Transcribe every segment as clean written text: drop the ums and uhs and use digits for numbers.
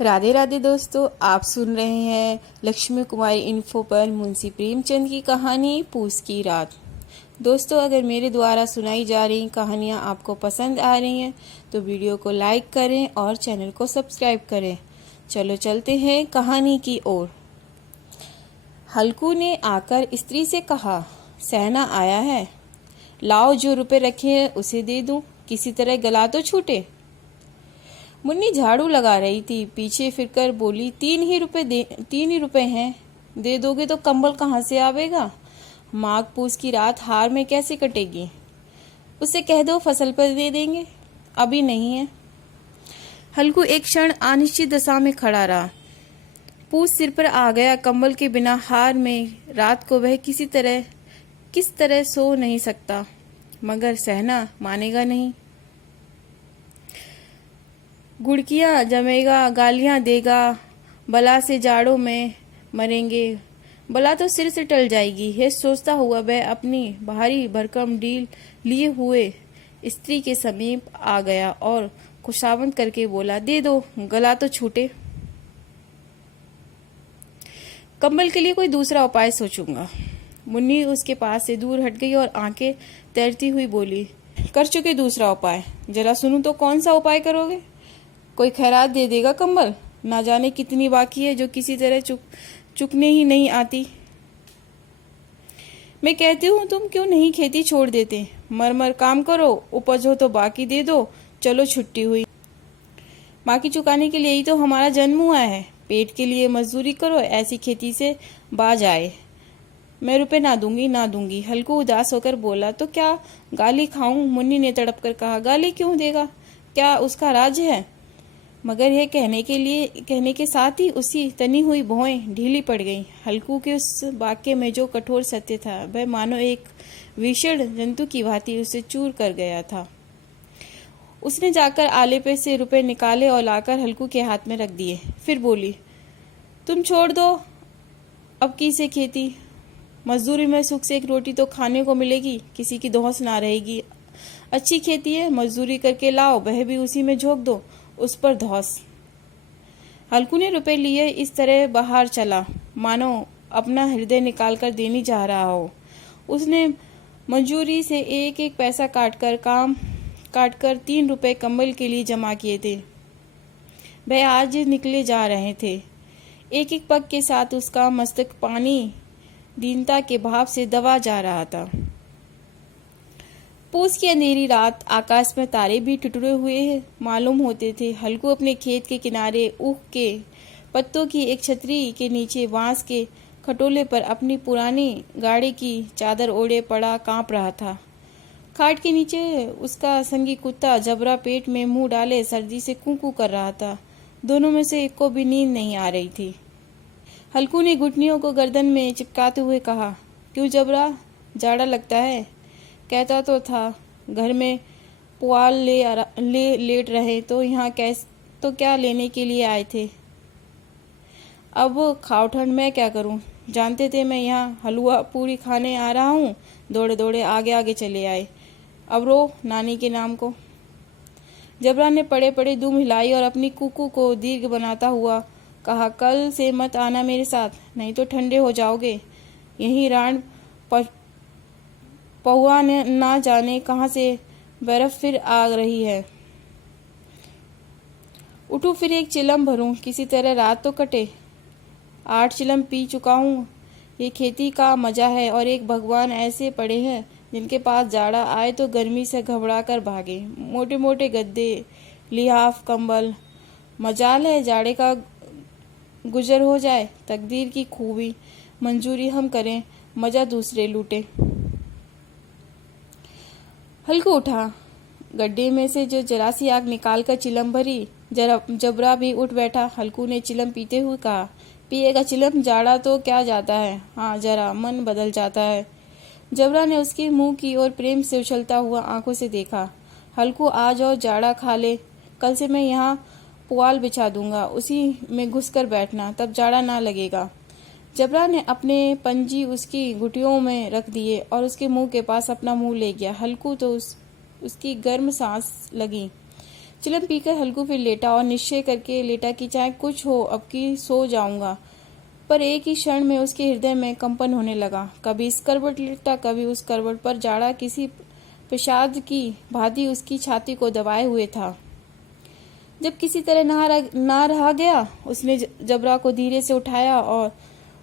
राधे राधे दोस्तों, आप सुन रहे हैं लक्ष्मी कुमारी इन्फो पर मुंशी प्रेमचंद की कहानी पूस की रात। दोस्तों, अगर मेरे द्वारा सुनाई जा रही कहानियाँ आपको पसंद आ रही हैं तो वीडियो को लाइक करें और चैनल को सब्सक्राइब करें। चलो चलते हैं कहानी की ओर। हल्कू ने आकर स्त्री से कहा, सहना आया है, लाओ जो रुपए रखे हैं उसे दे दूं, किसी तरह गला तो छूटे। मुन्नी झाड़ू लगा रही थी, पीछे फिरकर बोली, 3 ही रुपए हैं, दे दोगे तो कंबल कहाँ से आवेगा? माघ पूस की रात हार में कैसे कटेगी? उसे कह दो फसल पर दे देंगे, अभी नहीं है। हल्कू एक क्षण अनिश्चित दशा में खड़ा रहा। पूस सिर पर आ गया, कंबल के बिना हार में रात को वह किस तरह सो नहीं सकता, मगर सहना मानेगा नहीं। गुड़कियाँ जमेगा, गालियाँ देगा, बला से जाड़ों में मरेंगे, बला तो सिर से टल जाएगी। है सोचता हुआ वह अपनी भारी भरकम डील लिए हुए स्त्री के समीप आ गया और खुशावंत करके बोला, दे दो, गला तो छूटे। कंबल के लिए कोई दूसरा उपाय सोचूंगा। मुन्नी उसके पास से दूर हट गई और आंखें तैरती हुई बोली, कर चुके दूसरा उपाय, जरा सुनूं तो कौन सा उपाय करोगे? कोई खैरात दे देगा कंबल, ना जाने कितनी बाकी है जो किसी तरह चुकने ही नहीं आती। मैं कहती हूँ तुम क्यों नहीं खेती छोड़ देते, मर काम करो, उपज हो तो बाकी दे दो, चलो छुट्टी हुई। बाकी चुकाने के लिए ही तो हमारा जन्म हुआ है, पेट के लिए मजदूरी करो, ऐसी खेती से बाज आए। मैं रुपए ना दूंगी। हल्कू उदास होकर बोला, तो क्या गाली खाऊं? मुन्नी ने तड़प कर कहा, गाली क्यों देगा, क्या उसका राज्य है? मगर यह कहने के साथ ही उसी तनी हुई भौहें ढीली पड़ गईं। हल्कू के उस वाक्य में जो कठोर सत्य था वह मानो एक विषण जंतु की भांति उसे चूर कर गया था। उसने जाकर आले पे से रुपए निकाले और लाकर हल्कू के हाथ में रख दिए। फिर बोली, तुम छोड़ दो अब की से खेती, मजदूरी में सुख से एक रोटी तो खाने को मिलेगी, किसी की धौंस ना रहेगी। अच्छी खेती है, मजदूरी करके लाओ, वह भी उसी में झोंक दो, उस पर धौस। हल्कू ने रुपए लिए इस तरह बाहर चला मानो अपना हृदय निकाल कर देने जा रहा हो। उसने मंजूरी से एक एक पैसा काटकर 3 रुपए कंबल के लिए जमा किए थे। वह आज निकले जा रहे थे। एक एक पग के साथ उसका मस्तक पानी दीनता के भाव से दबा जा रहा था। पूस की अंधेरी रात, आकाश में तारे भी टुटरे हुए मालूम होते थे। हल्कू अपने खेत के किनारे ऊख के पत्तों की एक छतरी के नीचे बांस के खटोले पर अपनी पुरानी गाड़ी की चादर ओढ़े पड़ा कांप रहा था। खाट के नीचे उसका संगी कुत्ता जबरा पेट में मुंह डाले सर्दी से कूं कर रहा था। दोनों में से एक को भी नींद नहीं आ रही थी। हल्कू ने घुटनियों को गर्दन में चिपकाते हुए कहा, क्यों जबरा, जाड़ा लगता है? कहता तो था घर में पुआल लेट रहे तो यहाँ क्या लेने के लिए आए थे। अब खाओ ठंड, मैं क्या करूं? जानते थे मैं यहाँ हलवा पूरी खाने आ रहा हूँ, दौड़े दौड़े आगे आगे चले आए। अब रो नानी के नाम को। जबरा ने पड़े पड़े दुम हिलाई और अपनी कुकू को दीर्घ बनाता हुआ कहा, कल से मत आना मेरे साथ, नहीं तो ठंडे हो जाओगे। यही राण पहुआ ना जाने कहाँ से बर्फ फिर आ रही है। उठूं फिर एक चिलम भरूं, किसी तरह रात तो कटे। 8 चिलम पी चुका हूँ। ये खेती का मजा है। और एक भगवान ऐसे पड़े हैं जिनके पास जाड़ा आए तो गर्मी से घबरा कर भागे। मोटे मोटे गद्दे, लिहाफ, कंबल। मजाल है जाड़े का गुजर हो जाए, तकदीर की खूबी मंजूरी हम करें, मजा दूसरे लूटे। हल्कू उठा, गड्ढे में से जो जरा सी आग निकालकर चिलम भरी। जबरा भी उठ बैठा। हल्कू ने चिलम पीते हुए कहा, पिएगा चिलम, जाड़ा तो क्या जाता है, हाँ जरा मन बदल जाता है। जबरा ने उसके मुंह की ओर प्रेम से उछलता हुआ आंखों से देखा। हल्कू, आज और जाड़ा खा ले, कल से मैं यहाँ पुआल बिछा दूंगा, उसी में घुस कर बैठना, तब जाड़ा ना लगेगा। जबरा ने अपने पंजी उसकी घुटियों में रख दिए और उसके मुंह के पास अपना मुंह ले गया। हल्कू तो उसकी गर्म सांस लगी। चिलम पीकर हल्कू फिर लेटा और निश्चय करके लेटा कि चाहे कुछ हो अब की सो जाऊंगा। पर एक ही क्षण में उसके हृदय में कंपन होने लगा। कभी इस करवट लेटता, कभी उस करवट पर जाड़ा किसी प्रसाद की भांति उसकी छाती को दबाए हुए था। जब किसी तरह ना रहा गया, उसने जबरा को धीरे से उठाया और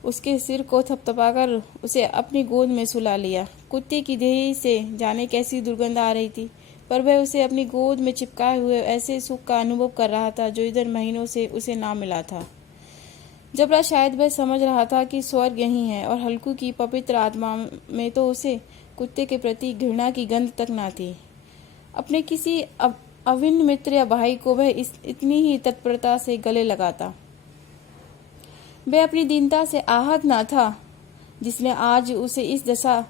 उसके सिर को थपथपाकर उसे अपनी गोद में सुला लिया। कुत्ते की देही से जाने कैसी दुर्गंध आ रही थी, पर वह उसे अपनी गोद में चिपकाए हुए ऐसे सुख का अनुभव कर रहा था जो इधर महीनों से उसे ना मिला था। जबरा शायद वह समझ रहा था कि स्वर्ग यही है, और हल्कू की पवित्र आत्मा में तो उसे कुत्ते के प्रति घृणा की गंध तक ना थी। अपने किसी अभिन्न मित्र या भाई को वह इतनी ही तत्परता से गले लगाता। वह अपनी दीनता से आहत न था जिसने आज उसे इस दशा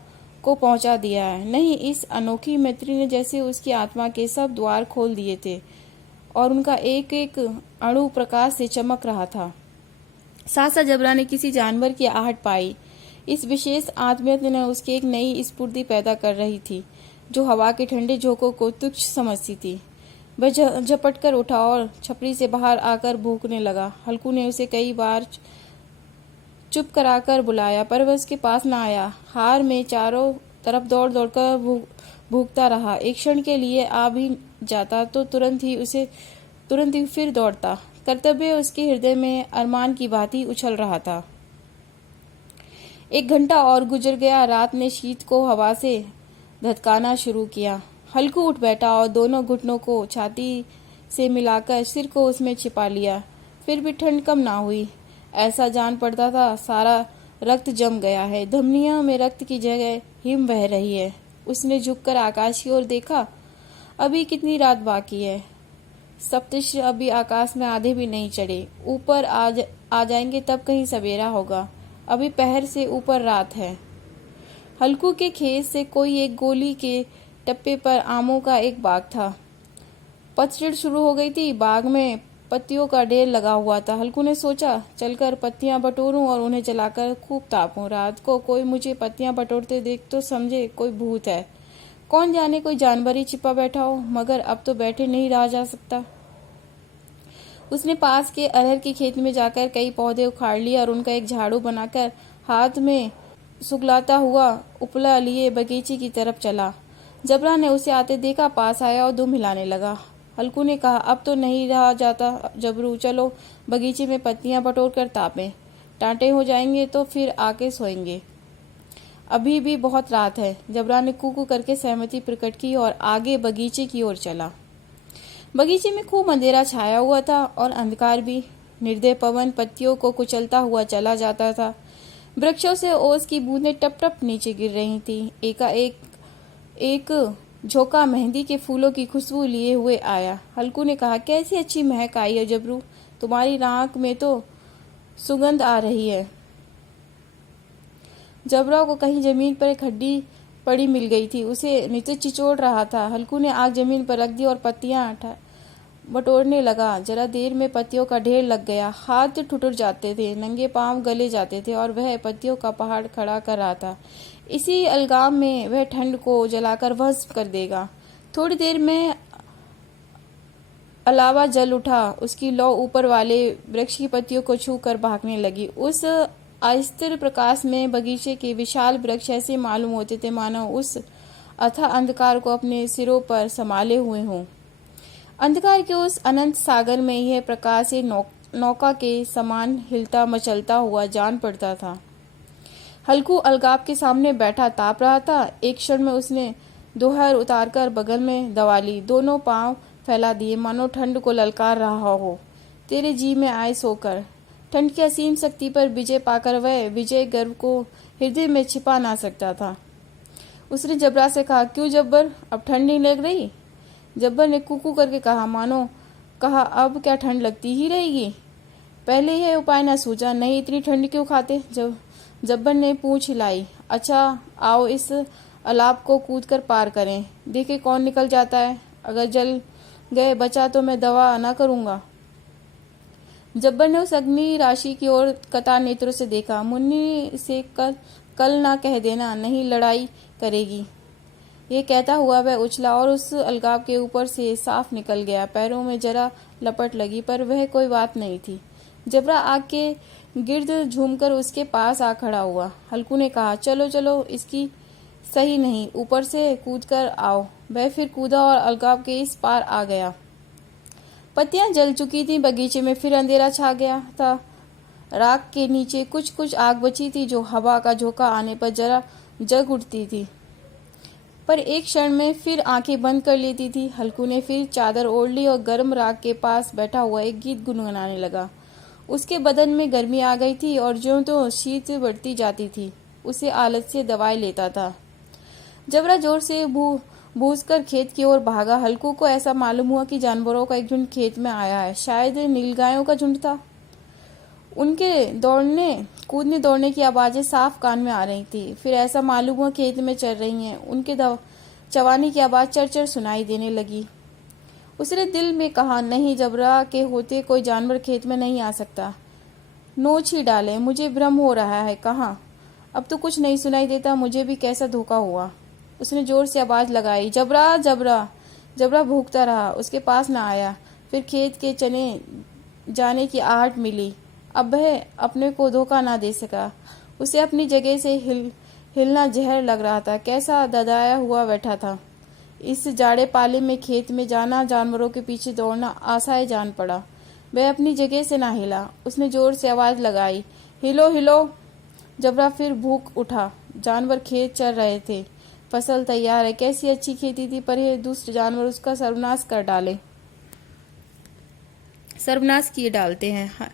को पहुंचा दिया है। नहीं, इस अनोखी मैत्री ने जैसे उसकी आत्मा के सब द्वार खोल दिए थे और उनका एक एक अणु प्रकाश से चमक रहा था। सासा जबरा ने किसी जानवर की आहट पाई। इस विशेष आत्मीयता ने उसकी एक नई स्फूर्ति पैदा कर रही थी जो हवा के ठंडे झोंकों को तुच्छ समझती थी। वह झपट कर उठा और छपरी से बाहर आकर भूखने लगा। हल्कू ने उसे कई बार चुप कराकर बुलाया, पर वह उसके पास न आया। हार में चारों तरफ दौड़ दौड़कर भूखता रहा। एक क्षण के लिए आ भी जाता तो तुरंत ही फिर दौड़ता। कर्तव्य उसके हृदय में अरमान की भांति उछल रहा था। 1 घंटा और गुजर गया। रात ने शीत को हवा से धधकाना शुरू किया। हल्कू उठ बैठा और दोनों घुटनों को छाती से मिलाकर सिर को उसमें छिपा लिया। फिर भी ठंड कम ना हुई। ऐसा जान पड़ता था सारा रक्त जम गया है, धमनियों में रक्त की जगह हिम बह रही है। उसने झुककर आकाश की ओर देखा। अभी कितनी रात बाकी है। सप्तऋषि अभी आकाश में आधे भी नहीं चढ़े। ऊपर आ जाएंगे तब कहीं सवेरा होगा। अभी पहर से ऊपर रात है। हल्कू के खेत से कोई एक गोली के टप्पे पर आमों का एक बाग था। पतझड़ शुरू हो गई थी। बाग में पत्तियों का ढेर लगा हुआ था। हल्कू ने सोचा, चलकर पत्तियां बटोरूं और उन्हें जलाकर खूब तापूं। रात को कोई मुझे पत्तियां बटोरते देख तो समझे कोई भूत है। कौन जाने कोई जानवर ही छिपा बैठा हो, मगर अब तो बैठे नहीं रहा जा सकता। उसने पास के अरहर के खेत में जाकर कई पौधे उखाड़ लिए और उनका एक झाड़ू बनाकर हाथ में सुगलाता हुआ उपला लिए बगीचे की तरफ चला। जबरा ने उसे आते देखा, पास आया और दुम हिलाने लगा। हल्कू ने कहा, अब तो नहीं रहा जाता जबरू, चलो बगीचे में पत्तियां बटोर कर तापें। टांटे हो जाएंगे तो फिर आके सोएंगे। अभी भी बहुत रात है। जबरा ने कूकू करके सहमति प्रकट की और आगे बगीचे की ओर चला। बगीचे में खूब अंधेरा छाया हुआ था और अंधकार भी। निर्दय पवन पत्तियों को कुचलता हुआ चला जाता था। वृक्षों से ओस की बूंदें टप टप नीचे गिर रही थी। एक झोंका मेहंदी के फूलों की खुशबू लिए हुए आया। हल्कू ने कहा, कैसी अच्छी महक आई है जबरू, तुम्हारी नाक में तो सुगंध आ रही है। जबरा को कहीं जमीन पर एक हड्डी पड़ी मिल गई थी। उसे नीचे चिचोड़ रहा था। हल्कू ने आग जमीन पर रख दी और पत्तियां बटोरने लगा। जरा देर में पत्तियों का ढेर लग गया। हाथ ठुठुर जाते थे, नंगे पांव गले जाते थे और वह पत्तियों का पहाड़ खड़ा कर रहा था। इसी अलगाम में वह ठंड को जलाकर भस्म कर देगा। थोड़ी देर में अलावा जल उठा। उसकी लौ ऊपर वाले वृक्ष की पत्तियों को छू कर भागने लगी। उस अस्थिर प्रकाश में बगीचे के विशाल वृक्ष ऐसे मालूम होते थे मानो उस अथाह अंधकार को अपने सिरों पर संभाले हुए हों। अंधकार के उस अनंत सागर में यह प्रकाश नौका के समान हिलता मचलता हुआ जान पड़ता था। हल्कू अलगाव के सामने बैठा ताप रहा था। एक क्षण में उसने दोहर उतारकर बगल में दबा ली, दोनों पांव फैला दिए मानो ठंड को ललकार रहा हो। तेरे जी में आए सोकर। ठंड की असीम शक्ति पर विजय पाकर वह विजय गर्व को हृदय में छिपा ना सकता था। उसने जबरा से कहा, क्यों जब्बर, अब ठंड नहीं लग रही? जब्बर ने कुकू करके कहा, मानो कहा, अब क्या ठंड लगती ही रहेगी? पहले यह उपाय न सूझा, नहीं इतनी ठंड क्यों खाते? जब्बर ने पूंछ हिलाई। अच्छा, आओ इस अलाप को कूद कर पार करें, देखे कौन निकल जाता है। अगर जल गए बचा तो मैं दवा न करूंगा। जब्बर ने उस अग्नि राशि की ओर कतार नेत्रों से देखा। मुन्नी से कल ना कह देना, नहीं लड़ाई करेगी। ये कहता हुआ वह उछला और उस अलगाव के ऊपर से साफ निकल गया। पैरों में जरा लपट लगी, पर वह कोई बात नहीं थी। जबरा आग के गिर्द झूमकर उसके पास आ खड़ा हुआ। हल्कू ने कहा, चलो चलो, इसकी सही नहीं, ऊपर से कूद कर आओ। वह फिर कूदा और अलगाव के इस पार आ गया। पत्तियां जल चुकी थीं, बगीचे में फिर अंधेरा छा गया था। राख के नीचे कुछ कुछ आग बची थी, जो हवा का झोंका आने पर जरा जग उठती थी, पर एक क्षण में फिर आंखें बंद कर लेती थी। हल्कू ने फिर चादर ओढ़ ली और गर्म राख के पास बैठा हुआ एक गीत गुनगुनाने लगा। उसके बदन में गर्मी आ गई थी और ज्यों तो शीत बढ़ती जाती थी, उसे आलस से दवाई लेता था। जबरा जोर से बूझ कर खेत की ओर भागा। हल्कू को ऐसा मालूम हुआ कि जानवरों का एक झुंड खेत में आया है। शायद नीलगायों का झुंड था। उनके कूदने दौड़ने की आवाजें साफ कान में आ रही थी। फिर ऐसा मालूम हुआ खेत में चल रही हैं। उनके चवाने की आवाज चरचर सुनाई देने लगी। उसने दिल में कहा, नहीं, जबरा के होते कोई जानवर खेत में नहीं आ सकता। नोच ही डाले, मुझे भ्रम हो रहा है। कहाँ? अब तो कुछ नहीं सुनाई देता। मुझे भी कैसा धोखा हुआ। उसने जोर से आवाज लगाई, जबरा जबरा। जबरा भूखता रहा, उसके पास न आया। फिर खेत के चने जाने की आहट मिली। अब वह अपने को धोखा ना दे सका। उसे अपनी जगह से हिलना जहर लग रहा था। कैसा ददाया हुआ बैठा था। इस जाड़े पाले में खेत में जाना, जानवरों के पीछे दौड़ना आशाएं जान पड़ा। वह अपनी जगह से ना हिला। उसने जोर से आवाज लगाई, हिलो हिलो। जबरा फिर भूख उठा। जानवर खेत चल रहे थे। फसल तैयार है। कैसी अच्छी खेती थी, पर यह दुष्ट जानवर उसका सर्वनाश किए डालते हैं।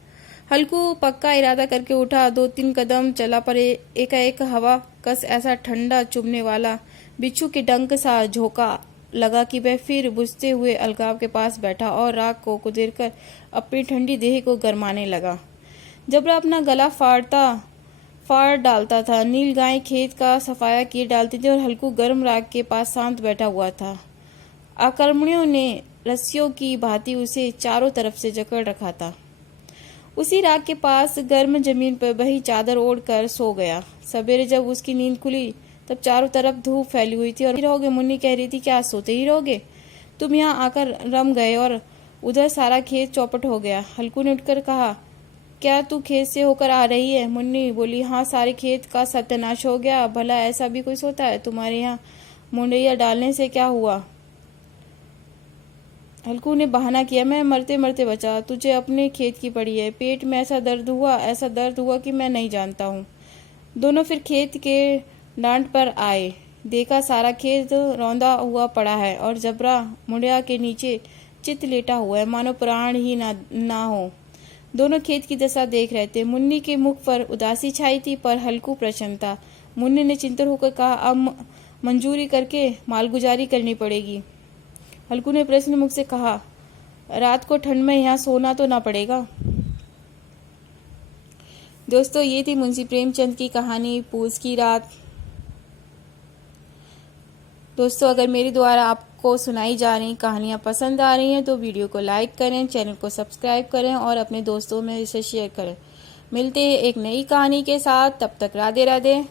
हल्कू पक्का इरादा करके उठा। 2-3 कदम चला, पर एकाएक हवा कस ऐसा ठंडा चुभने वाला बिच्छू के डंक सा झोंका लगा कि वह फिर बुझते हुए अलगाव के पास बैठा और राख को कुदेरकर अपनी ठंडी देह को गरमाने लगा। जबरा अपना गला फाड़ डालता था। नील गाय खेत का सफाया किए डालती थी और हल्कू गर्म राख के पास शांत बैठा हुआ था। आक्रमणियों ने रस्सियों की भांति उसे चारों तरफ से जकड़ रखा था। उसी राख के पास गर्म जमीन पर वही चादर ओढ़कर सो गया। सवेरे जब उसकी नींद खुली तब चारों तरफ धूप फैली हुई थी। और रहोगे, मुन्नी कह रही थी, क्या सोते ही रहोगे? तुम यहाँ आकर रम गए और उधर सारा खेत चौपट हो गया। हल्कू ने उठकर कहा, क्या तू खेत से होकर आ रही है? मुन्नी बोली, हाँ, सारे खेत का सत्यानाश हो गया। भला ऐसा भी कोई सोता है? तुम्हारे यहाँ मुंडैया डालने से क्या हुआ? हल्कू ने बहाना किया, मैं मरते मरते बचा। तुझे अपने खेत की पड़ी है। पेट में ऐसा दर्द हुआ कि मैं नहीं जानता हूँ। दोनों फिर खेत के डांट पर आए। देखा सारा खेत रौंदा हुआ पड़ा है और जबरा मुंडिया के नीचे चित लेटा हुआ है, मानो प्राण ही ना हो। दोनों खेत की दशा देख रहे थे। मुन्नी के मुख पर उदासी छाई थी, पर हल्कू प्रसन्न था। मुन्नी ने चिंतित होकर कहा, अब मंजूरी करके मालगुजारी करनी पड़ेगी। हल्कू ने प्रश्न मुख से कहा, रात को ठंड में यहाँ सोना तो ना पड़ेगा? दोस्तों, ये थी मुंशी प्रेमचंद की कहानी पूस की रात। दोस्तों, अगर मेरे द्वारा आपको सुनाई जा रही कहानियाँ पसंद आ रही हैं तो वीडियो को लाइक करें, चैनल को सब्सक्राइब करें और अपने दोस्तों में इसे शेयर करें। मिलते हैं एक नई कहानी के साथ। तब तक राधे राधे।